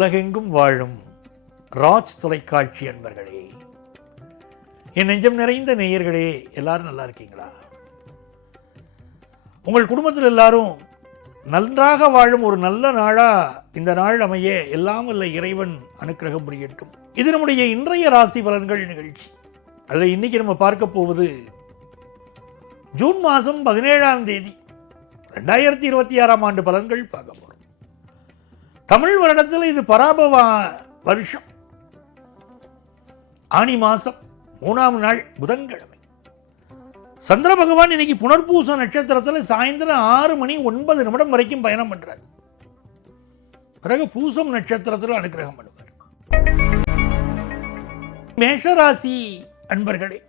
உலகெங்கும் வாழும் ராஜ் தொலைக்காட்சி அன்பர்களே, என் நெஞ்சம் நிறைந்த நேயர்களே, எல்லாரும் நல்லா இருக்கீங்களா? உங்கள் குடும்பத்தில் எல்லாரும் நன்றாக வாழும் ஒரு நல்ல நாளா இந்த நாள் அமைய எல்லாம் வல்ல இறைவன் அனுக்கிரகம் புரியட்டும். இது நம்முடைய இன்றைய ராசி பலன்கள் நிகழ்ச்சி. அதில் இன்னைக்கு நம்ம பார்க்க போவது ஜூன் மாதம் 17ஆம் தேதி 2026ஆம் ஆண்டு பலன்கள் பார்க்க போகிறோம். தமிழ் வருடத்தில் இது பராபவ வருஷம், ஆனி மாசம் 3ஆம் நாள் புதன்கிழமை. சந்திர பகவான் இன்னைக்கு புனர்பூச நட்சத்திரத்தில் சாயந்தரம் 6:09 வரைக்கும் பயணம் பண்றார். பிறகு பூசம் நட்சத்திரத்தில் அனுக்கிரகம் பண்ணுவார். மேஷராசி அன்பர்களே,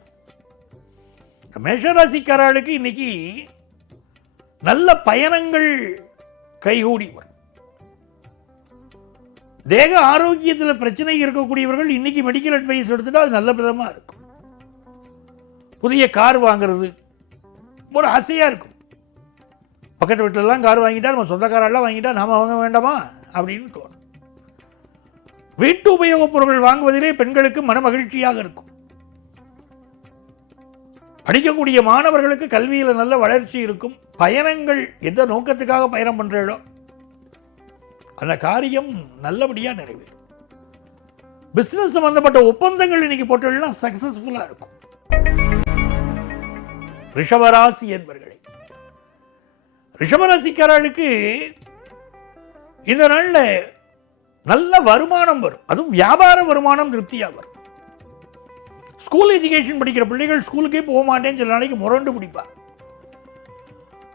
மேஷராசிக்காரர்களுக்கு இன்னைக்கு நல்ல பயணங்கள் கைகூடி வரும். தேக ஆரோக்கியத்தில் பிரச்சனை இருக்கக்கூடியவர்கள் இன்னைக்கு மெடிக்கல் அட்வைஸ் எடுத்துட்டா அது நல்ல விதமா இருக்கும். புதிய கார் வாங்குறது ஒரு ஆசையா இருக்கும். பக்கத்து வீட்டிலலாம் கார் வாங்கிட்டா, நம்ம சொந்த காரெல்லாம் வாங்கிட்டா நாம வாங்க வேண்டாமா அப்படின்னு தோணும். வீட்டு உபயோகப் பொருட்கள் வாங்குவதிலே பெண்களுக்கு மன மகிழ்ச்சியாக இருக்கும். படிக்கக்கூடிய மாணவர்களுக்கு கல்வியில் நல்ல வளர்ச்சி இருக்கும். பயணங்கள் எந்த நோக்கத்துக்காக பயணம் பண்றீங்களோ அந்த காரியம் நல்லபடியாக நிறைவேறும். பிசினஸ் சம்பந்தப்பட்ட ஒப்பந்தங்கள் இன்னைக்கு போட்டெல்லாம் சக்சஸ்ஃபுல்லா இருக்கும். ரிஷபராசி என்பர்களே, ரிஷபராசிக்காரர்களுக்கு இந்த நாள்ல நல்ல வருமானம் வரும். அதுவும் வியாபார வருமானம் திருப்தியா வரும். ஸ்கூல் எஜுகேஷன் படிக்கிற பிள்ளைகள் ஸ்கூலுக்கே போக மாட்டேன்னு சில நாளைக்கு முரண்டு பிடிப்பார்.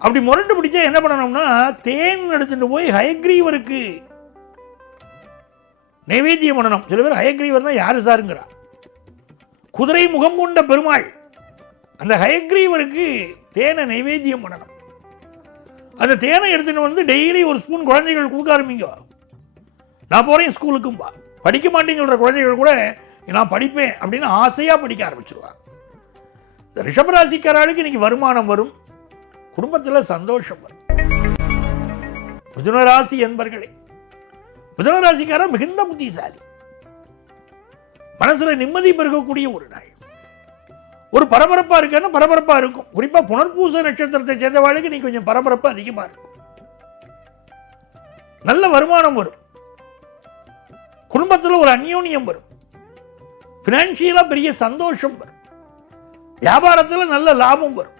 அப்படி முரண்டு பிடிச்சா என்ன பண்ணணும்னா, தேன் எடுத்துட்டு போய் ஹயக்ரீவருக்கு நைவேத்தியம் பண்ணணும். சில பேர் ஹயக்ரீவர் தான் யாரு சாருங்கிறா, குதிரை முகம் கொண்ட பெருமாள். அந்த ஹயக்ரீவருக்கு தேனை நைவேத்தியம் பண்ணணும். அந்த தேனை எடுத்துட்டு வந்து டெய்லி ஒரு ஸ்பூன் குழந்தைகள் கொடுக்க ஆரம்பிங்க. நான் போறேன் ஸ்கூலுக்கும் பா, படிக்க மாட்டேன்னு சொல்ற குழந்தைகள் கூட நான் படிப்பேன் அப்படின்னு ஆசையா படிக்க ஆரம்பிச்சிருவாங்க. இந்த ரிஷபராசிக்காரர்களுக்கு இன்னைக்கு வருமானம் வரும், குடும்பத்தில் சந்தோஷம் வரும். மிதுனராசி என்பர்களே, மிதுனராசிக்காரர் மிகுந்த புத்திசாலி. மனசுல நிம்மதி பெருகக்கூடிய ஒரு நாள். ஒரு பரபரப்பா இருக்குன்னா பரபரப்பா இருக்கும். குறிப்பா புனர்பூச நட்சத்திரத்தை சேர்ந்தவாளுக்கு நீ கொஞ்சம் பரபரப்பு அதிகமா இருக்கும். நல்ல வருமானம் வரும், குடும்பத்தில் ஒரு அந்யோன்யம் வரும், பினான்சியலா பெரிய சந்தோஷம் வரும், வியாபாரத்தில் நல்ல லாபம் வரும்,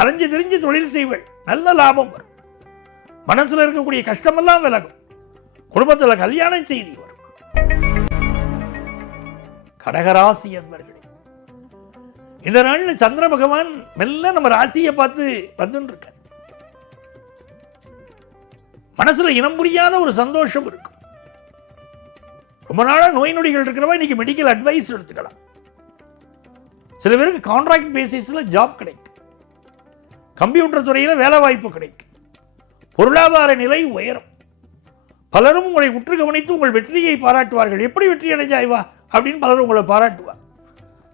அலைஞ்சு திரிஞ்சு தொழில் செய்வள், நல்ல லாபம் வரும், மனசுல இருக்கக்கூடிய கஷ்டமெல்லாம் விலகும், குடும்பத்தில் கல்யாண செய்தி வரும். கடகராசி என்பர்களே, இந்த நாள்ல சந்திர பகவான் மெல்ல நம்ம ராசியை பார்த்து வந்துட்டு இருக்க. மனசுல இனம் புரியாத ஒரு சந்தோஷம் இருக்கும். ரொம்ப நாளா நோய் நொடிகள் இருக்கிறவா இன்னைக்கு மெடிக்கல் அட்வைஸ் எடுத்துக்கலாம். சில பேருக்கு கான்ட்ராக்ட் பேசிஸ்ல ஜாப் கிடைக்கும். கம்ப்யூட்டர் துறையில் வேலை வாய்ப்பு கிடைக்கும். பொருளாதார நிலை உயரும். பலரும் உங்களை உற்று கவனித்து உங்கள் வெற்றியை பாராட்டுவார்கள். எப்படி வெற்றி அடைஞ்சாய்வா அப்படின்னு பலரும் உங்களை பாராட்டுவார்.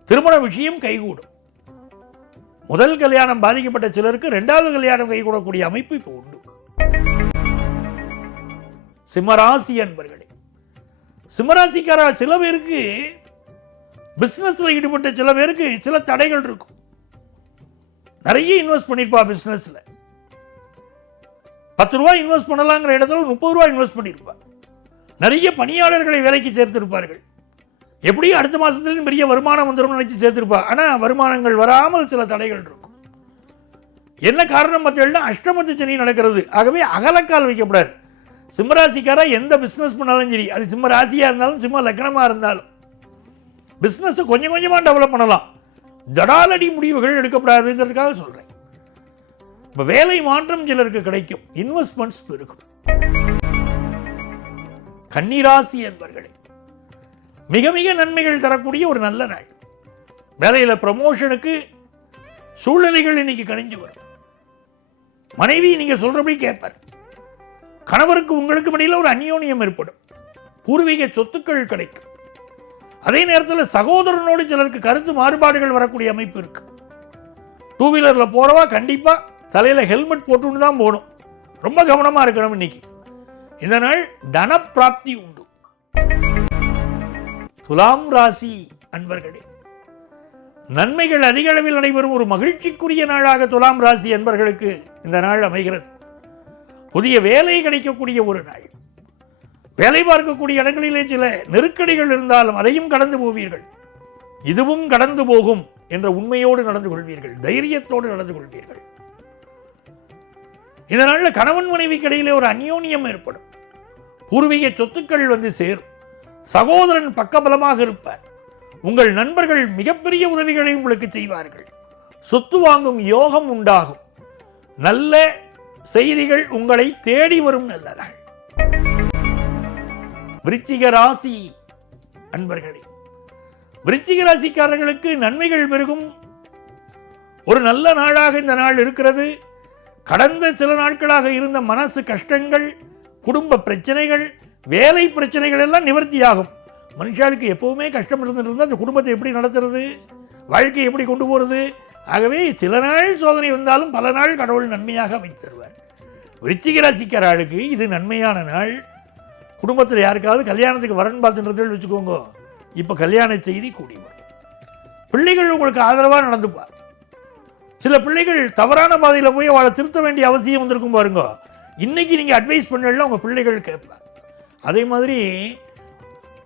திருமண விஷயம் கைகூடும். முதல் கல்யாணம் பாதிக்கப்பட்ட சிலருக்கு 2வது கல்யாணம் கைகூடக்கூடிய அமைப்பு இப்போ உண்டு. சிம்மராசி அன்பர்களே, சிம்மராசிக்கார சில பேருக்கு பிசினஸ்ல ஈடுபட்ட சில பேருக்கு சில தடைகள் இருக்கும். நிறைய இன்வெஸ்ட் பண்ணிருப்பா பிசினஸ்ல. 10 ரூபாய் இன்வெஸ்ட் பண்ணலாங்கிற இடத்துல 30 ரூபாய் இன்வெஸ்ட் பண்ணிருப்பா. நிறைய பணியாளர்களை வேலைக்கு சேர்த்திருப்பார்கள். எப்படியும் அடுத்த மாசத்துல பெரிய வருமானம் வந்துடும் நினைச்சு சேர்த்திருப்பா. ஆனா வருமானங்கள் வராமல் சில தடைகள் இருக்கும். என்ன காரணம் பார்த்தீங்கன்னா, அஷ்டமத்து சனி நடக்கிறது. ஆகவே அகலக்கால் வைக்கப்படாது. சிம்மராசிக்காரா எந்த பிசினஸ் பண்ணாலும் சரி, அது சிம்ம ராசியா இருந்தாலும் சிம்ம லக்னமா இருந்தாலும் பிசினஸ் கொஞ்சம் கொஞ்சமா டெவலப் பண்ணலாம். ஜடாலடி முடிவுகள் எடுக்கப்படாதுங்கிறதுக்காக சொல்றேன். இப்ப வேலை மாற்றம் சிலருக்கு கிடைக்கும், இன்வெஸ்ட்மெண்ட்ஸ் பெருகும். கன்னிராசி என்பர்களே, மிக மிக நன்மைகள் தரக்கூடிய ஒரு நல்ல நாள். வேலையில ப்ரமோஷனுக்கு சூழ்நிலைகள் இன்னைக்கு கணிஞ்சு வரும். மனைவி நீங்க சொல்றபடி கேட்பார். கணவருக்கு உங்களுக்கு இடையில ஒரு அந்யோன்யம் ஏற்படும். பூர்வீக சொத்துக்கள் கிடைக்கும். அதே நேரத்தில் சகோதரனோடு சிலருக்கு கருத்து மாறுபாடுகள் வரக்கூடிய அமைப்பு இருக்கு. 2 வீலர்ல போறவா கண்டிப்பா தலையில ஹெல்மெட் போட்டுன்னு தான் போகணும். ரொம்ப கவனமா இருக்கணும். இன்னைக்கு இந்த நாள் தன பிராப்தி உண்டு. துலாம் ராசி அன்பர்களே, நன்மைகள் அதிக அளவில் நடைபெறும் ஒரு மகிழ்ச்சிக்குரிய நாளாக துலாம் ராசி அன்பர்களுக்கு இந்த நாள் அமைகிறது. புதிய வேலை கிடைக்கக்கூடிய ஒரு நாள். வேலை பார்க்கக்கூடிய இடங்களிலே சில நெருக்கடிகள் இருந்தாலும் அதையும் கடந்து போவீர்கள். இதுவும் கடந்து போகும் என்ற உண்மையோடு நடந்து கொள்வீர்கள், தைரியத்தோடு நடந்து கொள்வீர்கள். இந்த நாளில் கணவன் மனைவிக்கு இடையிலே ஒரு அந்யோன்யம் ஏற்படும். பூர்வீக சொத்துக்கள் வந்து சேரும். சகோதரன் பக்கபலமாக இருப்பார். உங்கள் நண்பர்கள் மிகப்பெரிய உதவிகளை உங்களுக்கு செய்வார்கள். சொத்து வாங்கும் யோகம் உண்டாகும். நல்ல செய்திகள் உங்களை தேடி வரும் நல்ல நாள். விருச்சிக ராசி அன்பர்களே, விருச்சிக ராசிக்காரர்களுக்கு நன்மைகள் பெருகும் ஒரு நல்ல நாளாக இந்த நாள் இருக்கிறது. கடந்த சில நாட்களாக இருந்த மனசு கஷ்டங்கள், குடும்ப பிரச்சனைகள், வேலை பிரச்சனைகள் எல்லாம் நிவர்த்தியாகும். மனுஷாளுக்கு எப்பவுமே கஷ்டம் இருந்துட்டு அந்த குடும்பத்தை எப்படி நடத்துறது, வாழ்க்கையை எப்படி கொண்டு போகிறது. ஆகவே சில நாள் சோதனை வந்தாலும் பல நாள் கடவுள் நன்மையாக அமைத்து தருவார். விருச்சிக ராசிக்காரர்களுக்கு இது நன்மையான நாள். குடும்பத்தில் யாருக்காவது கல்யாணத்துக்கு வரன் பார்த்துட்டு வச்சுக்கோங்க, இப்போ கல்யாண செய்தி கூடி வரும். பிள்ளைகள் உங்களுக்கு ஆதரவாக நடந்துப்பார். சில பிள்ளைகள் தவறான பாதையில் போய் அவளை திருத்த வேண்டிய அவசியம் வந்திருக்கும் பாருங்க. இன்னைக்கு நீங்கள் அட்வைஸ் பண்ணல உங்கள் பிள்ளைகள் கேட்பார். அதே மாதிரி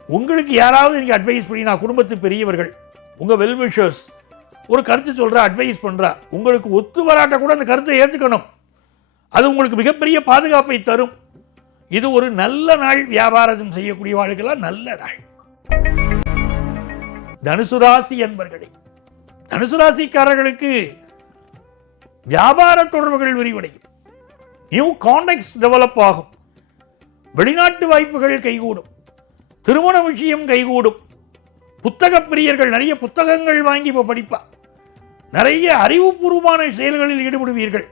உங்களுக்கு யாராவது நீங்கள் அட்வைஸ் பண்ணி, நான் குடும்பத்து பெரியவர்கள், உங்கள் வெல்விஷர்ஸ் ஒரு கருத்து சொல்கிற அட்வைஸ் பண்ணுறா, உங்களுக்கு ஒத்து வராட்ட கூட அந்த கருத்தை ஏற்றுக்கணும். அது உங்களுக்கு மிகப்பெரிய பாதுகாப்பை தரும். இது ஒரு நல்ல நாள். வியாபாரம் செய்யக்கூடிய வாழ்க்கெல்லாம் நல்ல நாள். தனுசு ராசி என்பர்களே, தனுசு ராசிக்காரர்களுக்கு வியாபார தொடர்புகள் விரிவடையும். நியூ கான்டாக்ட்ஸ் டெவலப் ஆகும். வெளிநாட்டு வாய்ப்புகள் கைகூடும். திருமண விஷயம் கைகூடும். புத்தக பிரியர்கள் நிறைய புத்தகங்கள் வாங்கி இப்போ படிப்பா. நிறைய அறிவுபூர்வமான செயல்களில் ஈடுபடுவீர்கள்.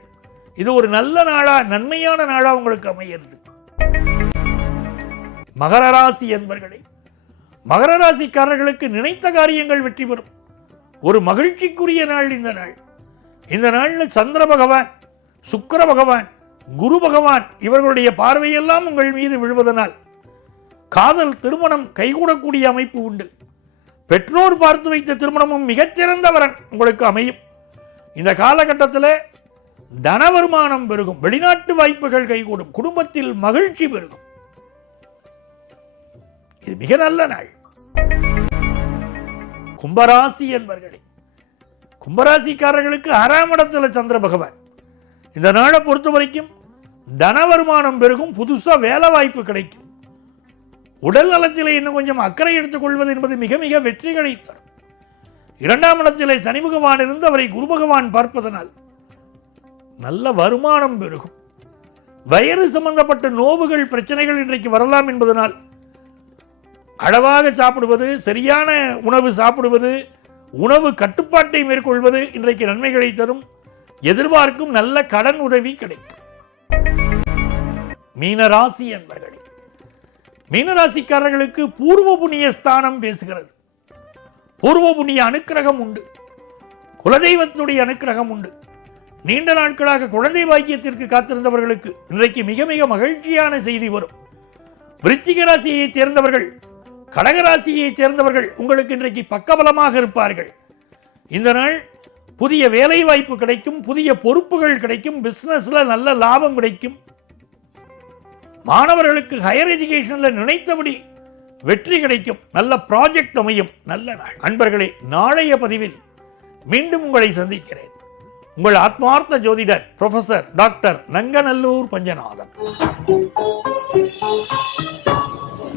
இது ஒரு நல்ல நாளா, நன்மையான நாளா உங்களுக்கு அமைகிறது. மகர ராசி என்பர்களே, மகர ராசிக்காரர்களுக்கு நினைத்த காரியங்கள் வெற்றி பெறும் ஒரு மகிழ்ச்சிக்குரிய நாள் இந்த நாள். இந்த நாளில் சந்திர பகவான், சுக்கிர பகவான், குரு பகவான் இவர்களுடைய பார்வையெல்லாம் உங்கள் மீது விழுவதனால் காதல் திருமணம் கைகூடக்கூடிய அமைப்பு உண்டு. பெற்றோர் பார்த்து வைத்த திருமணமும் மிகச்சிறந்த வரன் உங்களுக்கு அமையும். இந்த காலகட்டத்தில் தன வருமானம் பெருகும். வெளிநாட்டு வாய்ப்புகள் கைகூடும். குடும்பத்தில் மகிழ்ச்சி பெருகும். இது மிக நல்ல நாள். கும்பராசி என்பர்களே, கும்பராசிக்காரர்களுக்கு 6ஆம் இடத்துல சந்திர பகவான். இந்த நாளை பொறுத்த வரைக்கும் தன வருமானம் பெருகும். புதுசா வேலை வாய்ப்பு கிடைக்கும். உடல் நலத்திலே இன்னும் கொஞ்சம் அக்கறை எடுத்துக் கொள்வது என்பது மிக மிக வெற்றிகளை தரும். 2ஆம் இடத்திலே சனி பகவான் இருந்து அவரை குரு பகவான் பார்ப்பதனால் நல்ல வருமானம் பெருகும். வயிறு சம்பந்தப்பட்ட நோவுகள், பிரச்சனைகள் இன்றைக்கு வரலாம் என்பதனால் அளவாக சாப்பிடுவது, சரியான உணவு சாப்பிடுவது, உணவு கட்டுப்பாட்டை மேற்கொள்வது இன்றைக்கு நன்மைகளை தரும். எதிர்பார்க்கும் நல்ல கடன் உதவி கிடைக்கும். மீனராசி என்பர்களே, மீனராசிக்காரர்களுக்கு பூர்வ புண்ணிய ஸ்தானம் பேசுகிறது. பூர்வ புண்ணிய அனுக்கிரகம் உண்டு. குலதெய்வத்துடைய அனுக்கிரகம் உண்டு. நீண்ட நாட்களாக குழந்தை பாக்கியத்திற்கு காத்திருந்தவர்களுக்கு இன்றைக்கு மிக மிக மகிழ்ச்சியான செய்தி வரும். விருச்சிக ராசியைச் சேர்ந்தவர்கள், கடகராசியைச் சேர்ந்தவர்கள் உங்களுக்கு இன்றைக்கு பக்கபலமாக இருப்பார்கள். இந்த நாள் புதிய வேலை வாய்ப்பு கிடைக்கும். புதிய பொறுப்புகள் கிடைக்கும். பிசினஸ்ல நல்ல லாபம் கிடைக்கும். மாணவர்களுக்கு ஹையர் எஜுகேஷன்ல நினைத்தபடி வெற்றி கிடைக்கும். நல்ல ப்ராஜெக்ட் அமையும். நல்ல நாள். அன்பர்களே, நாளைய பதிவில் மீண்டும் உங்களை சந்திக்கிறேன். உங்கள் ஆத்மார்த்த ஜோதிடர் ப்ரொஃபசர் டாக்டர் நங்கநல்லூர் பஞ்சநாதன்.